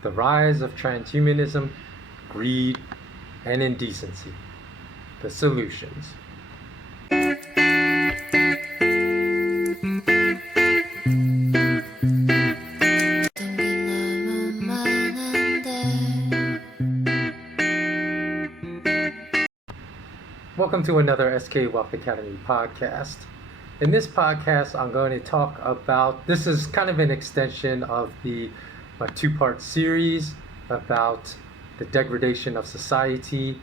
The rise of transhumanism, greed, and indecency. The solutions. Welcome to another SK Wealth Academy podcast. In this podcast, I'm going to talk about, this is kind of an extension of my two-part series about the degradation of society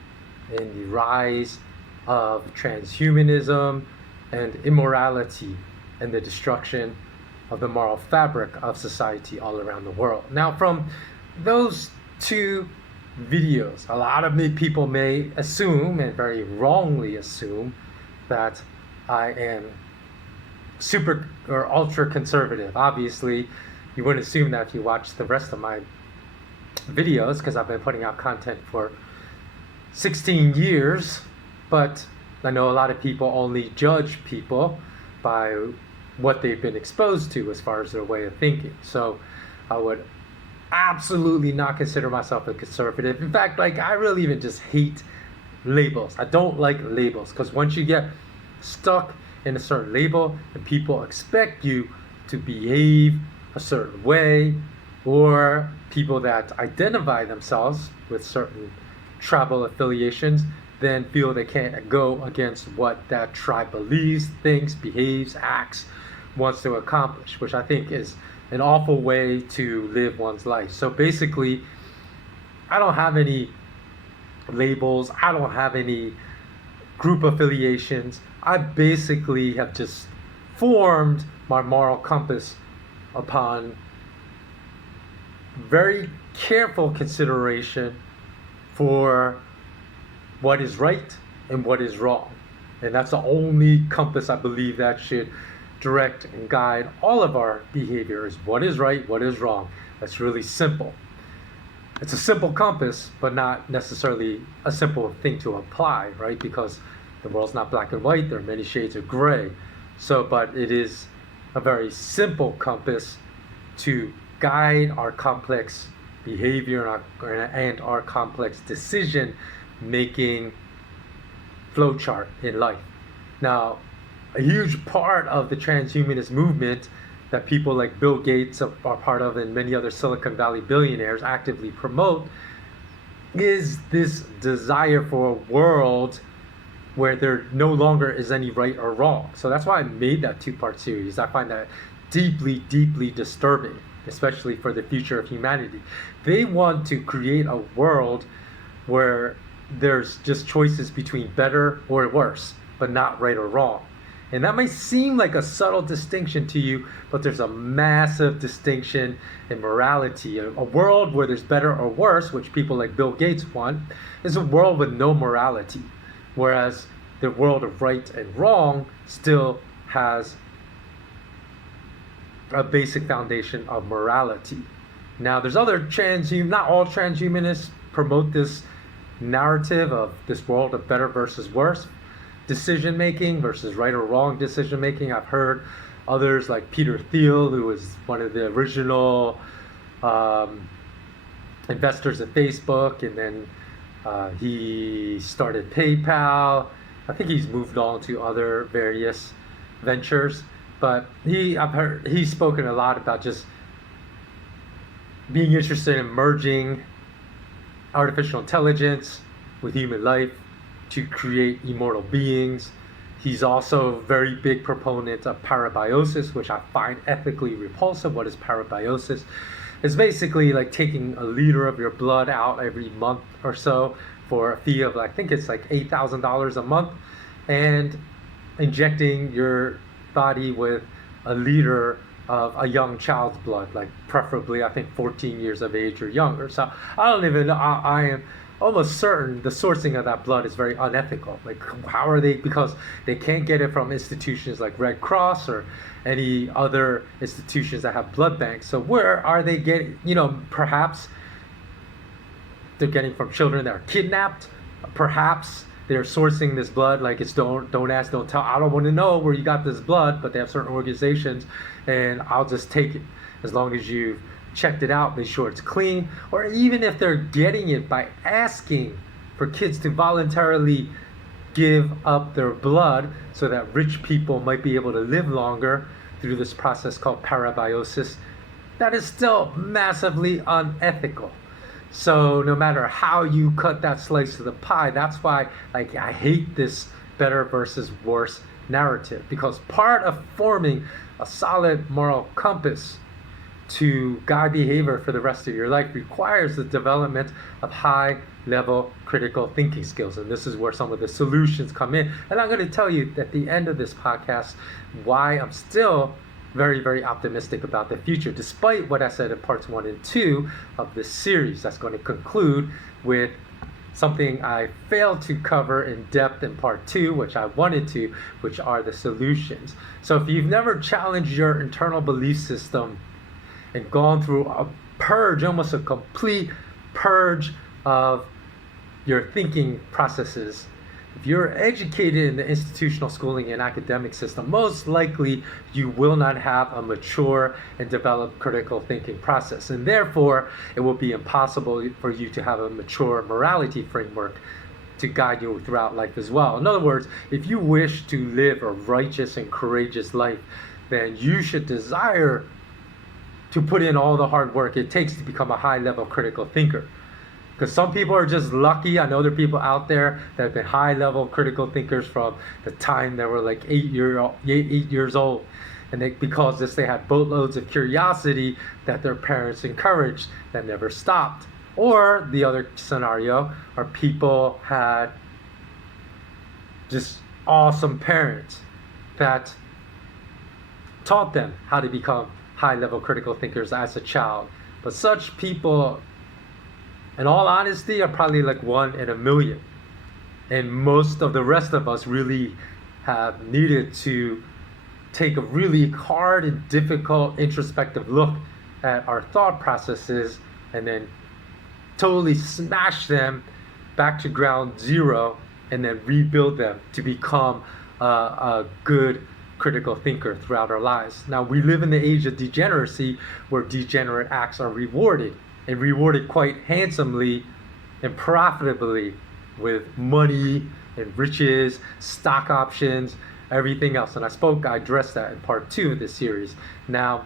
and the rise of transhumanism and immorality and the destruction of the moral fabric of society all around the world. Now, from those two videos, a lot of people may assume, and very wrongly assume, that I am super or ultra conservative. Obviously, you wouldn't assume that if you watch the rest of my videos, because I've been putting out content for 16 years, but I know a lot of people only judge people by what they've been exposed to as far as their way of thinking. So I would absolutely not consider myself a conservative. In fact, I really even just hate labels. I don't like labels, because once you get stuck in a certain label and people expect you to behave a certain way, or people that identify themselves with certain tribal affiliations then feel they can't go against what that tribe believes, thinks, behaves, acts, wants to accomplish, which I think is an awful way to live one's life. So basically, I don't have any labels. I don't have any group affiliations. I basically have just formed my moral compass upon very careful consideration for what is right and what is wrong. And that's the only compass I believe that should direct and guide all of our behaviors. What is right, what is wrong. That's really simple. It's a simple compass, but not necessarily a simple thing to apply, right? Because the world's not black and white. There are many shades of gray. But it is a very simple compass to guide our complex behavior and our complex decision-making flowchart in life. Now, a huge part of the transhumanist movement that people like Bill Gates are part of, and many other Silicon Valley billionaires actively promote, is this desire for a world where there no longer is any right or wrong. So that's why I made that two-part series. I find that deeply, deeply disturbing, especially for the future of humanity. They want to create a world where there's just choices between better or worse, but not right or wrong. And that may seem like a subtle distinction to you, but there's a massive distinction in morality. A world where there's better or worse, which people like Bill Gates want, is a world with no morality. Whereas the world of right and wrong still has a basic foundation of morality. Now, there's other not all transhumanists promote this narrative of this world of better versus worse decision making versus right or wrong decision making. I've heard others like Peter Thiel, who was one of the original investors at Facebook, and then he started PayPal. I think he's moved on to other various ventures, but I've heard he's spoken a lot about just being interested in merging artificial intelligence with human life to create immortal beings. He's also a very big proponent of parabiosis, which I find ethically repulsive. What is parabiosis? It's basically like taking a liter of your blood out every month or so for a fee of, I think it's like $8,000 a month, and injecting your body with a liter of a young child's blood, like preferably, I think, 14 years of age or younger. So I don't even know, I am almost certain the sourcing of that blood is very unethical. Like, how are they? Because they can't get it from institutions like Red Cross or any other institutions that have blood banks. So where are they getting? Perhaps they're getting from children that are kidnapped. Perhaps they're sourcing this blood like it's don't ask, don't tell. I don't want to know where you got this blood, but they have certain organizations, and I'll just take it as long as you've checked it out, made sure it's clean, or even if they're getting it by asking for kids to voluntarily give up their blood so that rich people might be able to live longer through this process called parabiosis, that is still massively unethical. So no matter how you cut that slice of the pie, that's why I hate this better versus worse narrative, because part of forming a solid moral compass to guide behavior for the rest of your life requires the development of high-level critical thinking skills. And this is where some of the solutions come in. And I'm going to tell you at the end of this podcast why I'm still very, very optimistic about the future, despite what I said in parts 1 and 2 of this series. That's going to conclude with something I failed to cover in depth in part 2, which I wanted to, which are the solutions. So if you've never challenged your internal belief system and gone through a purge, almost a complete purge of your thinking processes, if you're educated in the institutional schooling and academic system, most likely you will not have a mature and developed critical thinking process. And therefore, it will be impossible for you to have a mature morality framework to guide you throughout life as well. In other words, if you wish to live a righteous and courageous life, then you should desire to put in all the hard work it takes to become a high-level critical thinker. Because some people are just lucky. I know there are people out there that have been high-level critical thinkers from the time they were like 8 years old. And because they had boatloads of curiosity that their parents encouraged that never stopped. Or the other scenario are people had just awesome parents that taught them how to become high-level critical thinkers as a child. But such people, in all honesty, are probably like 1 in a million. And most of the rest of us really have needed to take a really hard and difficult introspective look at our thought processes and then totally smash them back to ground zero and then rebuild them to become a good critical thinker throughout our lives. Now, we live in the age of degeneracy where degenerate acts are rewarded, and rewarded quite handsomely and profitably with money and riches, stock options, everything else. And I addressed that in part 2 of this series. Now,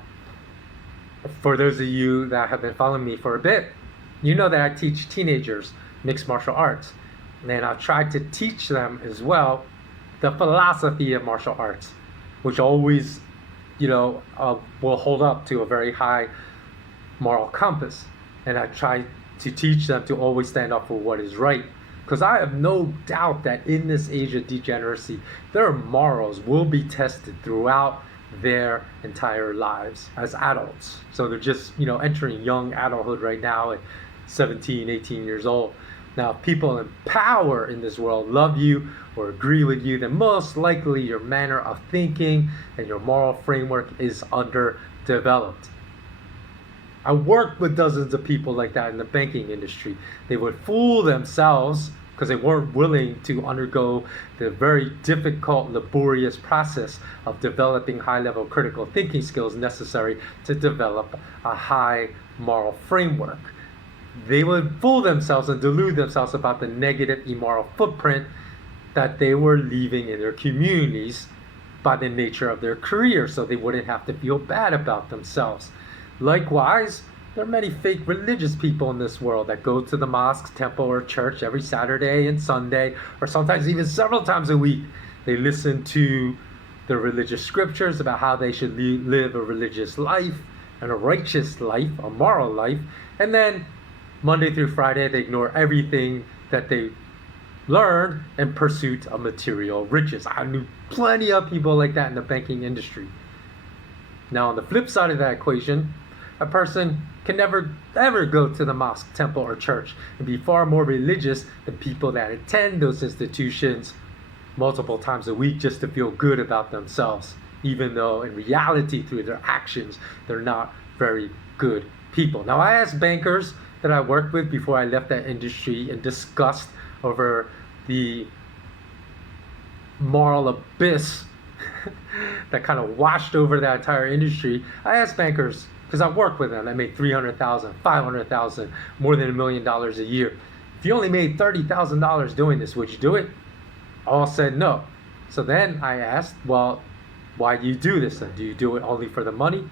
for those of you that have been following me for a bit, you know that I teach teenagers mixed martial arts. And I've tried to teach them as well the philosophy of martial arts, which always, will hold up to a very high moral compass. And I try to teach them to always stand up for what is right. Because I have no doubt that in this age of degeneracy, their morals will be tested throughout their entire lives as adults. So they're just, entering young adulthood right now at 17, 18 years old. Now, if people in power in this world love you or agree with you, then most likely your manner of thinking and your moral framework is underdeveloped. I worked with dozens of people like that in the banking industry. They would fool themselves because they weren't willing to undergo the very difficult, laborious process of developing high-level critical thinking skills necessary to develop a high moral framework. They would fool themselves and delude themselves about the negative immoral footprint that they were leaving in their communities by the nature of their career, so they wouldn't have to feel bad about themselves. Likewise, there are many fake religious people in this world that go to the mosque, temple, or church every Saturday and Sunday, or sometimes even several times a week. They listen to the religious scriptures about how they should live a religious life and a righteous life, a moral life, and then Monday through Friday, they ignore everything that they learned in pursuit of material riches. I knew plenty of people like that in the banking industry. Now, on the flip side of that equation, a person can never, ever go to the mosque, temple, or church and be far more religious than people that attend those institutions multiple times a week just to feel good about themselves, even though in reality, through their actions, they're not very good people. Now, I asked bankers that I worked with before I left that industry and discussed over the moral abyss that kind of washed over that entire industry. I asked bankers Because I worked with them. I made $300,000, $500,000, more than $1 million a year. If you only made $30,000 doing this, would you do it? All said no. So then I asked, well, why do you do this then? Do you do it only for the money?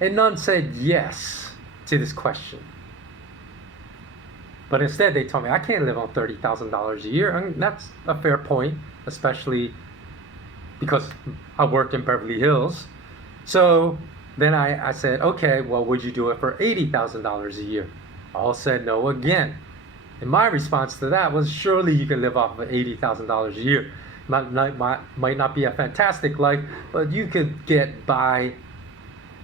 And none said yes to this question. But instead they told me I can't live on $30,000 a year. And that's a fair point, especially because I work in Beverly Hills. So then I said, okay, well, would you do it for $80,000 a year? All said no again. And my response to that was, surely you can live off of $80,000 a year. Might not be a fantastic life, but you could get by,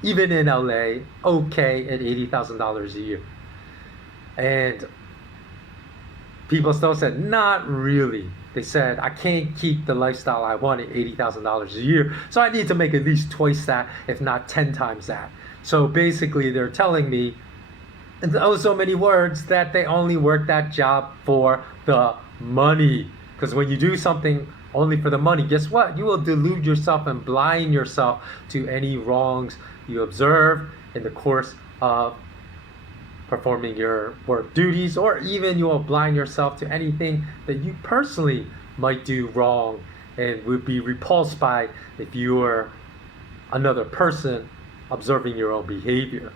even in LA, okay at $80,000 a year. And people still said, not really. They said, I can't keep the lifestyle I want at $80,000 a year, so I need to make at least twice that, if not 10 times that. So basically, they're telling me, in oh so many words, that they only work that job for the money. Because when you do something only for the money, guess what? You will delude yourself and blind yourself to any wrongs you observe in the course of performing your work duties, or even you will blind yourself to anything that you personally might do wrong and would be repulsed by if you were another person observing your own behavior.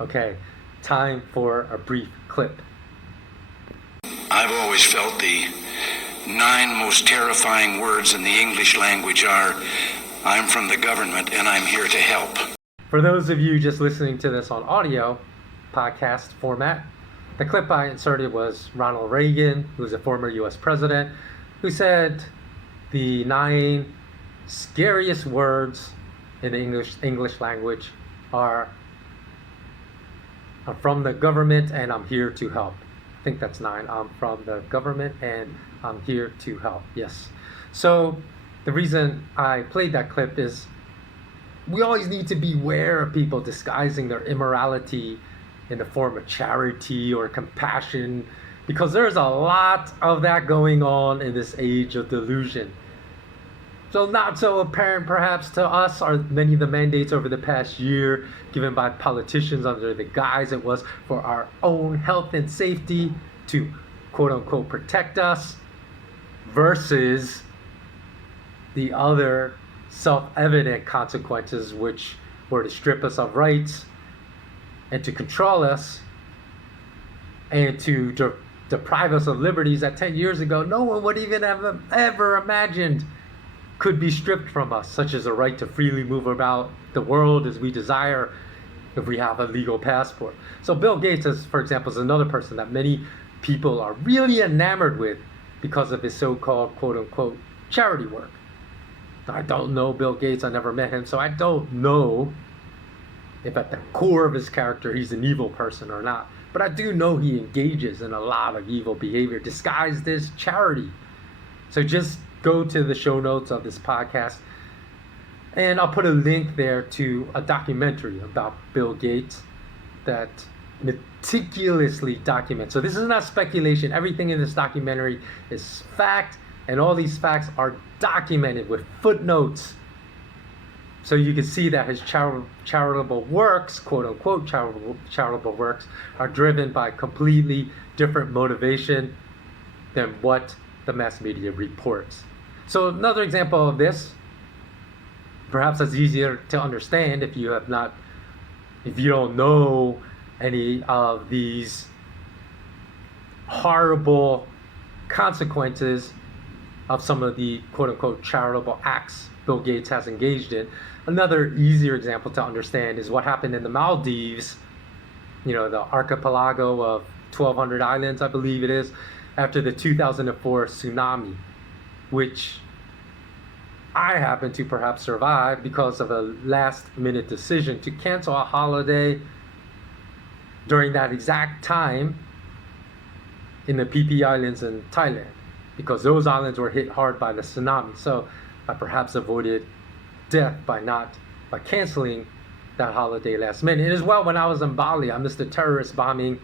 Okay, time for a brief clip. I've always felt the 9 most terrifying words in the English language are, I'm from the government and I'm here to help. For those of you just listening to this on audio, podcast format, the clip I inserted was Ronald Reagan, who's a former US president, who said the 9 scariest words in the English language are, I'm from the government and I'm here to help. I think that's 9. I'm from the government and I'm here to help. Yes. So the reason I played that clip is we always need to beware of people disguising their immorality in the form of charity or compassion, because there's a lot of that going on in this age of delusion. So not so apparent perhaps to us are many of the mandates over the past year given by politicians under the guise it was for our own health and safety to quote unquote protect us, versus the other self-evident consequences, which were to strip us of rights and to control us and to deprive us of liberties that 10 years ago no one would even have ever imagined could be stripped from us, such as a right to freely move about the world as we desire if we have a legal passport. So Bill Gates, for example, is another person that many people are really enamored with because of his so-called quote-unquote charity work. I don't know Bill Gates, I never met him, so I don't know if at the core of his character he's an evil person or not. But I do know he engages in a lot of evil behavior disguised as charity. So just go to the show notes of this podcast and I'll put a link there to a documentary about Bill Gates that meticulously documents. So this is not speculation. Everything in this documentary is fact, and all these facts are documented with footnotes. So you can see that his charitable works, quote unquote charitable works, are driven by completely different motivation than what the mass media reports. So another example of this, perhaps that's easier to understand if you don't know any of these horrible consequences of some of the quote unquote charitable acts Bill Gates has engaged in. Another easier example to understand is what happened in the Maldives, the archipelago of 1,200 islands, I believe it is, after the 2004 tsunami, which I happened to perhaps survive because of a last-minute decision to cancel a holiday during that exact time in the Phi Phi Islands in Thailand, because those islands were hit hard by the tsunami. So I perhaps avoided death by canceling that holiday last minute. And as well, when I was in Bali, I missed a terrorist bombing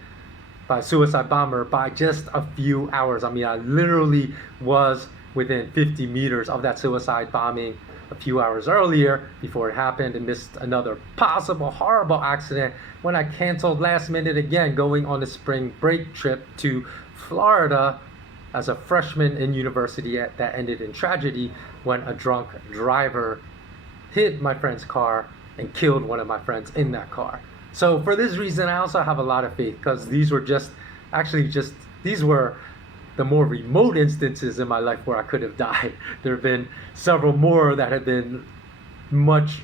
by a suicide bomber by just a few hours. I mean, I literally was within 50 meters of that suicide bombing a few hours earlier before it happened and missed another possible horrible accident when I canceled last minute again going on a spring break trip to Florida as a freshman in university that ended in tragedy when a drunk driver hit my friend's car and killed one of my friends in that car. So for this reason, I also have a lot of faith, because these were these were the more remote instances in my life where I could have died. There have been several more that have been much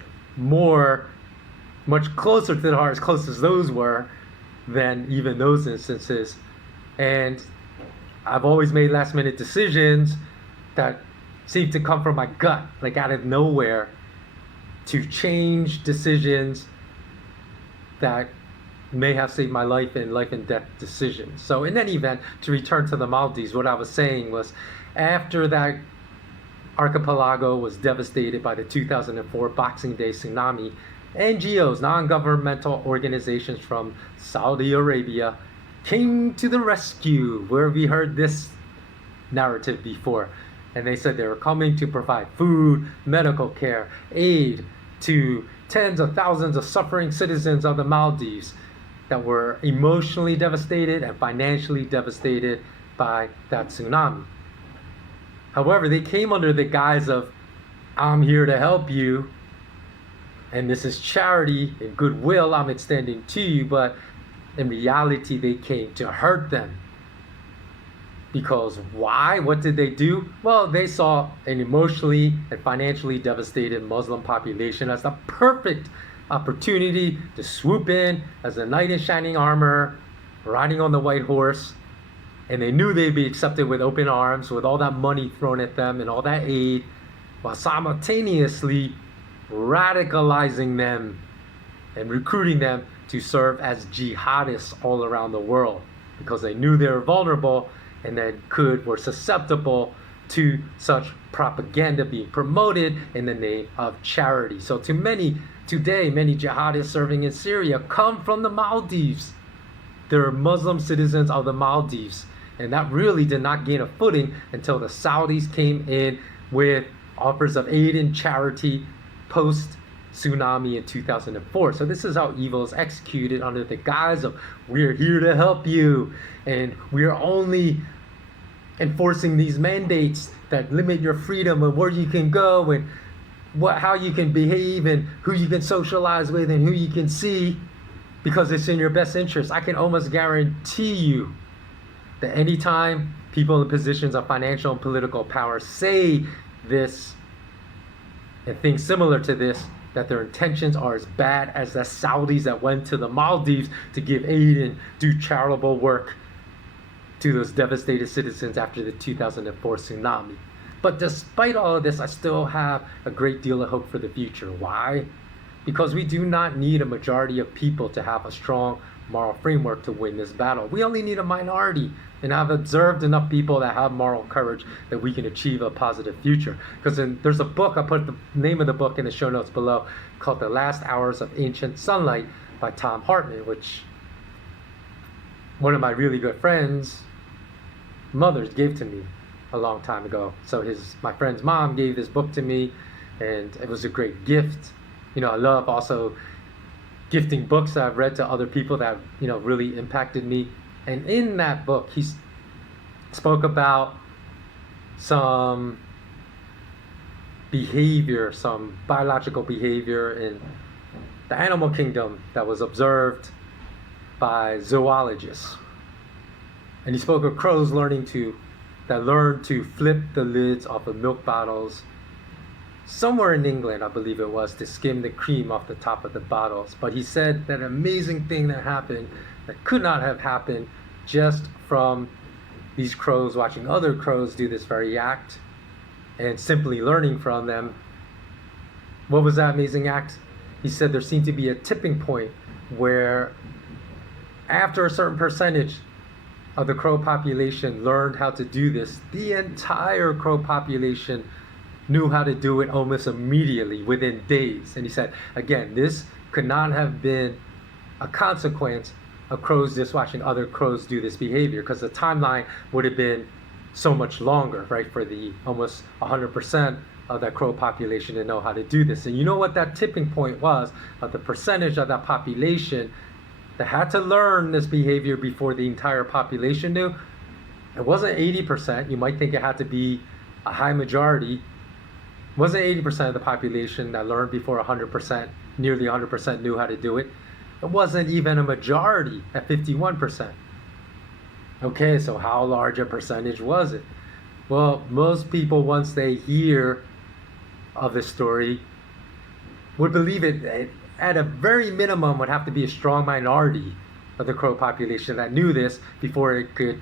closer to the heart, as close as those were, than even those instances. And I've always made last minute decisions that seem to come from my gut, like out of nowhere, to change decisions that may have saved my life in life and death decisions. So in any event, to return to the Maldives, what I was saying was, after that archipelago was devastated by the 2004 Boxing Day tsunami, NGOs, non-governmental organizations from Saudi Arabia, came to the rescue. Where we heard this narrative before. And they said they were coming to provide food, medical care, aid to tens of thousands of suffering citizens of the Maldives that were emotionally devastated and financially devastated by that tsunami. However, they came under the guise of, I'm here to help you, and this is charity and goodwill I'm extending to you, but in reality, they came to hurt them. Because why? What did they do? Well, they saw an emotionally and financially devastated Muslim population as the perfect opportunity to swoop in as a knight in shining armor, riding on the white horse. And they knew they'd be accepted with open arms, with all that money thrown at them and all that aid, while simultaneously radicalizing them and recruiting them to serve as jihadists all around the world, because they knew they were vulnerable and then were susceptible to such propaganda being promoted in the name of charity. So today, many jihadists serving in Syria come from the Maldives. They're Muslim citizens of the Maldives. And that really did not gain a footing until the Saudis came in with offers of aid and charity post-tsunami in 2004. So this is how evil is executed, under the guise of, we're here to help you, and we're only enforcing these mandates that limit your freedom and where you can go and how you can behave and who you can socialize with and who you can see, because it's in your best interest. I can almost guarantee you that anytime people in positions of financial and political power say this and things similar to this, that their intentions are as bad as the Saudis that went to the Maldives to give aid and do charitable work to those devastated citizens after the 2004 tsunami. But despite all of this, I still have a great deal of hope for the future. Why? Because we do not need a majority of people to have a strong moral framework to win this battle. We only need a minority, and I've observed enough people that have moral courage that we can achieve a positive future. Because there's a book, I put the name of the book in the show notes below, called The Last Hours of Ancient Sunlight by Thom Hartmann, which one of my really good friends' mothers gave to me a long time ago. So my friend's mom gave this book to me, and it was a great gift. You know, I love also gifting books that I've read to other people that, you know, really impacted me. And in that book, he spoke about some behavior, some biological behavior in the animal kingdom that was observed by zoologists. And he spoke of crows learned to flip the lids off of milk bottles somewhere in England, I believe it was, to skim the cream off the top of the bottles. But he said that amazing thing that happened that could not have happened just from these crows watching other crows do this very act and simply learning from them. What was that amazing act? He said there seemed to be a tipping point where after a certain percentage of the crow population learned how to do this, the entire crow population knew how to do it almost immediately, within days. And he said, again, this could not have been a consequence of crows just watching other crows do this behavior, because the timeline would have been so much longer, right, for the almost 100% of that crow population to know how to do this. And you know what that tipping point was of the percentage of that population that had to learn this behavior before the entire population knew? It wasn't 80%. You might think it had to be a high majority. It wasn't 80% of the population that learned before 100%, nearly 100% knew how to do it. It wasn't even a majority at 51%. Okay, so how large a percentage was it? Well, most people, once they hear of this story, would believe it at a very minimum would have to be a strong minority of the crow population that knew this before it could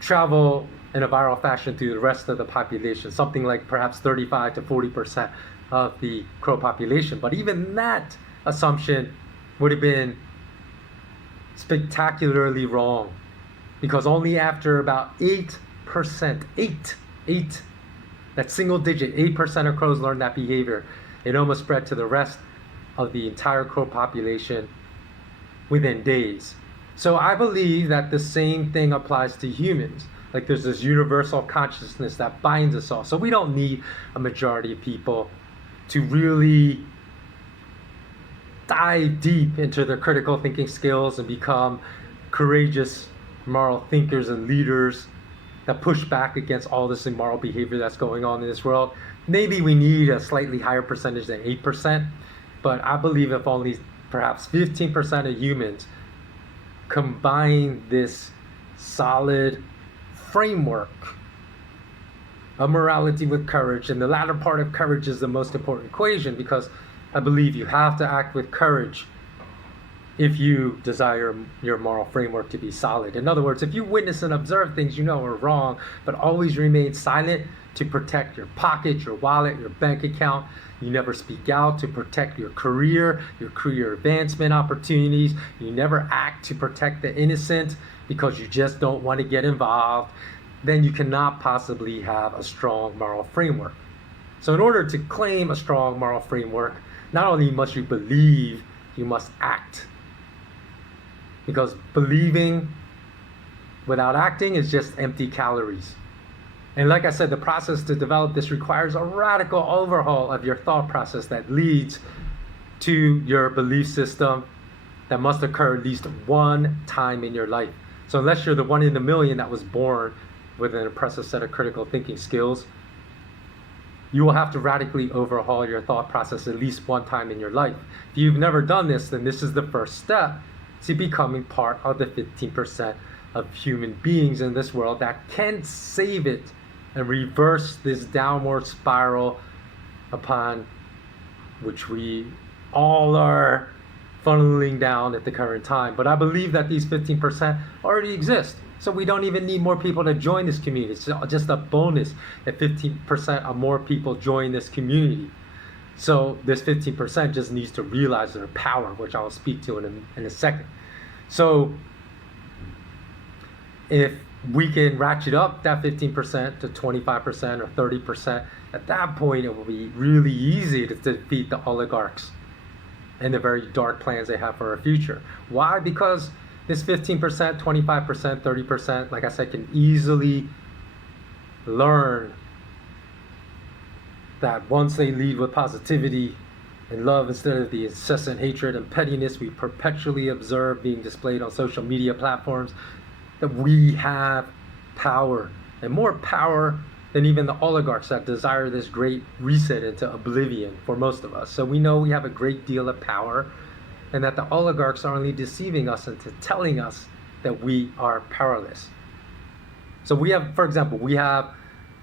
travel in a viral fashion through the rest of the population, something like perhaps 35 to 40% of the crow population. But even that assumption would have been spectacularly wrong, because only after about 8%, that single digit, 8% of crows learned that behavior, it almost spread to the rest of the entire crow population within days. So I believe that the same thing applies to humans. Like there's this universal consciousness that binds us all. So we don't need a majority of people to really dive deep into their critical thinking skills and become courageous moral thinkers and leaders that push back against all this immoral behavior that's going on in this world. Maybe we need a slightly higher percentage than 8%, but I believe if only perhaps 15% of humans combine this solid framework of morality with courage, and the latter part of courage is the most important equation, because I believe you have to act with courage if you desire your moral framework to be solid. In other words, if you witness and observe things you know are wrong, but always remain silent to protect your pocket, your wallet, your bank account, you never speak out to protect your career advancement opportunities, you never act to protect the innocent because you just don't want to get involved, then you cannot possibly have a strong moral framework. So in order to claim a strong moral framework, not only must you believe, you must act. Because believing without acting is just empty calories. And like I said, the process to develop this requires a radical overhaul of your thought process that leads to your belief system that must occur at least one time in your life. So unless you're the one in a million that was born with an impressive set of critical thinking skills, you will have to radically overhaul your thought process at least one time in your life. If you've never done this, then this is the first step to becoming part of the 15% of human beings in this world that can save it and reverse this downward spiral upon which we all are funneling down at the current time. But I believe that these 15% already exist. So we don't even need more people to join this community. It's just a bonus if 15% or more people join this community. So this 15% just needs to realize their power, which I'll speak to in a second. So if we can ratchet up that 15% to 25% or 30%, at that point it will be really easy to defeat the oligarchs and the very dark plans they have for our future. Why? Because this 15%, 25%, 30%, like I said, can easily learn that once they lead with positivity and love instead of the incessant hatred and pettiness we perpetually observe being displayed on social media platforms, that we have power, and more power than even the oligarchs that desire this great reset into oblivion for most of us. So we know we have a great deal of power, and that the oligarchs are only deceiving us into telling us that we are powerless. So we have, for example,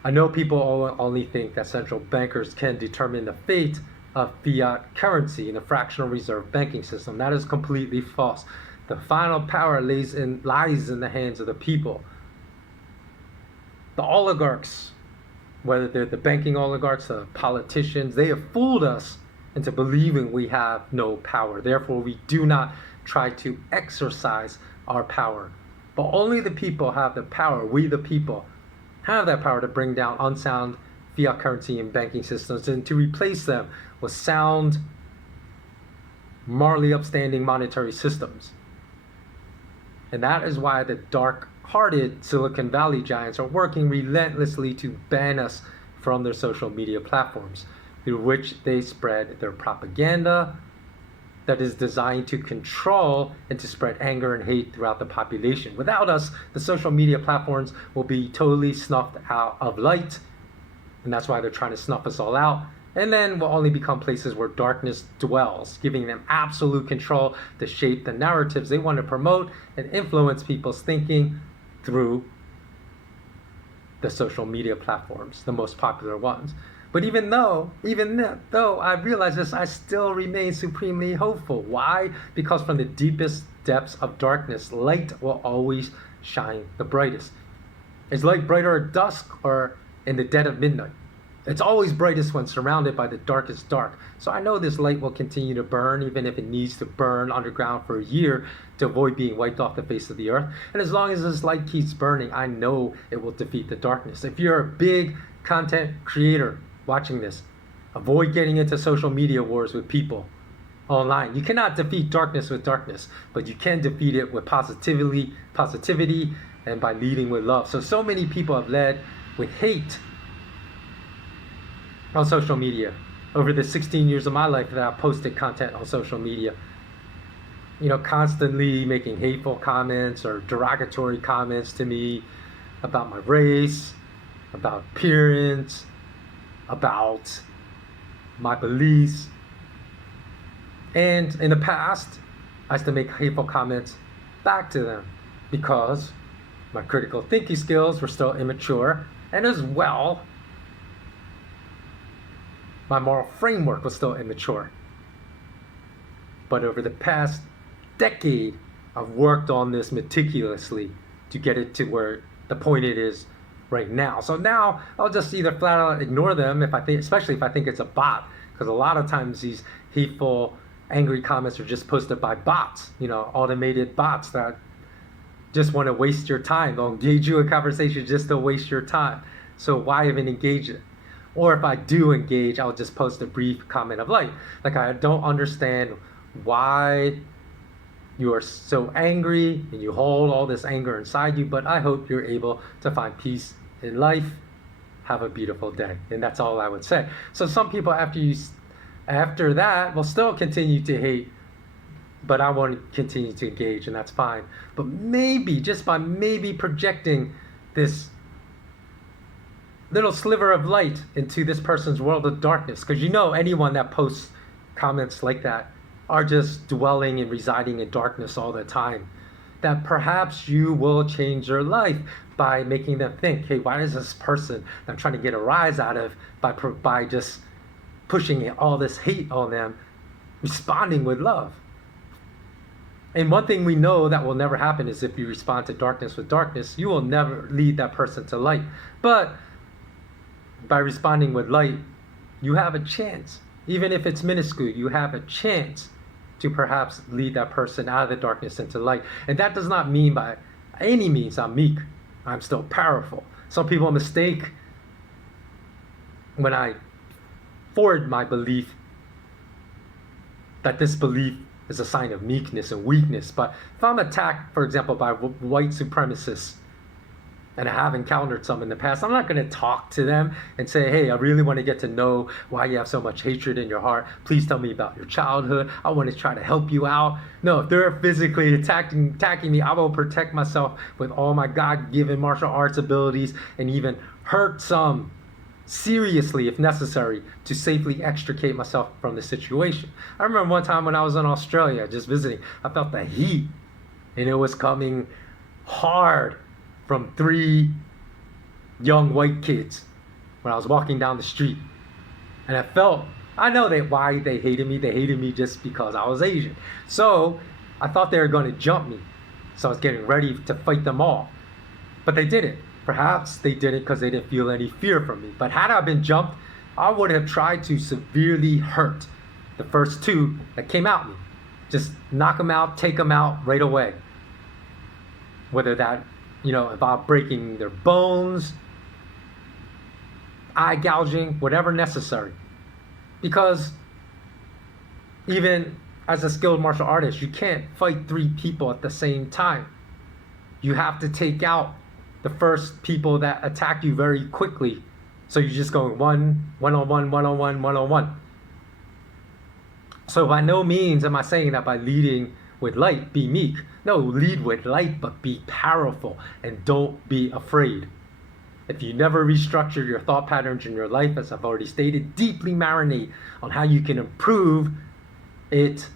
I know people only think that central bankers can determine the fate of fiat currency in the fractional reserve banking system. That is completely false. The final power lies in the hands of the people. The oligarchs, whether they're the banking oligarchs, the politicians, they have fooled us into believing we have no power. Therefore, we do not try to exercise our power. But only the people have the power. We, the people, have that power to bring down unsound fiat currency and banking systems and to replace them with sound, morally upstanding monetary systems. And that is why the dark-hearted Silicon Valley giants are working relentlessly to ban us from their social media platforms, through which they spread their propaganda that is designed to control and to spread anger and hate throughout the population. Without us, the social media platforms will be totally snuffed out of light, and that's why they're trying to snuff us all out. And then will only become places where darkness dwells, giving them absolute control to shape the narratives they want to promote and influence people's thinking through the social media platforms, the most popular ones. But even though I realize this, I still remain supremely hopeful. Why? Because from the deepest depths of darkness, light will always shine the brightest. Is light brighter at dusk or in the dead of midnight? It's always brightest when surrounded by the darkest dark. So I know this light will continue to burn, even if it needs to burn underground for a year to avoid being wiped off the face of the earth. And as long as this light keeps burning, I know it will defeat the darkness. If you're a big content creator watching this, avoid getting into social media wars with people online. You cannot defeat darkness with darkness, but you can defeat it with positivity, and by leading with love. So many people have led with hate on social media over the 16 years of my life that I've posted content on social media. Constantly making hateful comments or derogatory comments to me about my race, about appearance, about my beliefs. And in the past, I used to make hateful comments back to them because my critical thinking skills were still immature, and as well, my moral framework was still immature. But over the past decade, I've worked on this meticulously to get it to where the point it is right now. So now I'll just either flat out ignore them especially if I think it's a bot, because a lot of times these hateful, angry comments are just posted by bots, automated bots that just want to waste your time. They'll engage you in conversation just to waste your time. So why even engage it? Or if I do engage, I'll just post a brief comment of light. Like, I don't understand why you are so angry and you hold all this anger inside you, but I hope you're able to find peace in life. Have a beautiful day. And that's all I would say. So some people after that will still continue to hate, but I want to continue to engage, and that's fine. But maybe, just by maybe projecting this little sliver of light into this person's world of darkness, because anyone that posts comments like that are just dwelling and residing in darkness all the time, that perhaps you will change their life by making them think, hey, why is this person I'm trying to get a rise out of by just pushing all this hate on them, responding with love? And one thing we know that will never happen is if you respond to darkness with darkness, you will never lead that person to light. But by responding with light, you have a chance. Even if it's minuscule, you have a chance to perhaps lead that person out of the darkness into light. And that does not mean by any means I'm meek. I'm still powerful. Some people mistake when I forward my belief that this belief is a sign of meekness and weakness. But if I'm attacked, for example, by white supremacists, and I have encountered some in the past, I'm not going to talk to them and say, hey, I really want to get to know why you have so much hatred in your heart. Please tell me about your childhood. I want to try to help you out. No, if they're physically attacking me, I will protect myself with all my God-given martial arts abilities and even hurt some seriously if necessary to safely extricate myself from the situation. I remember one time when I was in Australia just visiting, I felt the heat, and it was coming hard from 3 young white kids when I was walking down the street. And I know why they hated me. They hated me just because I was Asian. So I thought they were going to jump me. So I was getting ready to fight them all. But they didn't. Perhaps they didn't because they didn't feel any fear from me. But had I been jumped, I would have tried to severely hurt the first 2 that came at me. Just knock them out, take them out right away. Whether that, about breaking their bones, eye gouging, whatever necessary. Because even as a skilled martial artist, you can't fight 3 people at the same time. You have to take out the first people that attack you very quickly So you're just going one-on-one, one-on-one, one-on-one. So by no means am I saying that by leading with light, be meek. No, lead with light, but be powerful and don't be afraid. If you never restructure your thought patterns in your life, as I've already stated, deeply marinate on how you can improve it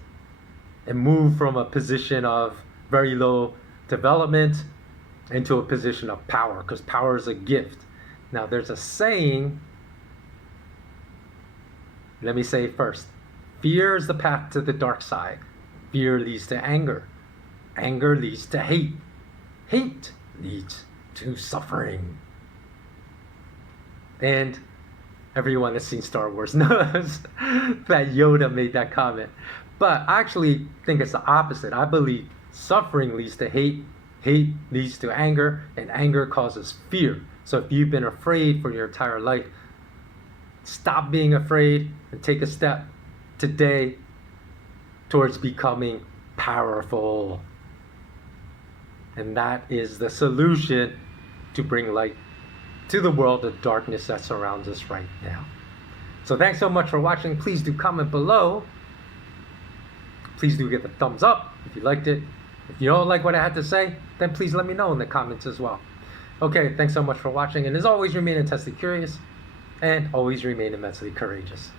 and move from a position of very low development into a position of power, because power is a gift. Now, there's a saying, let me say it first. Fear is the path to the dark side. Fear leads to anger. Anger leads to hate. Hate leads to suffering. And everyone that's seen Star Wars knows that Yoda made that comment. But I actually think it's the opposite. I believe suffering leads to hate, hate leads to anger, and anger causes fear. So if you've been afraid for your entire life, stop being afraid and take a step today towards becoming powerful. And that is the solution to bring light to the world of darkness that surrounds us right now. So thanks so much for watching. Please do comment below. Please do give a thumbs up if you liked it. If you don't like what I had to say, then please let me know in the comments as well. Okay, thanks so much for watching. And as always, remain intensely curious and always remain immensely courageous.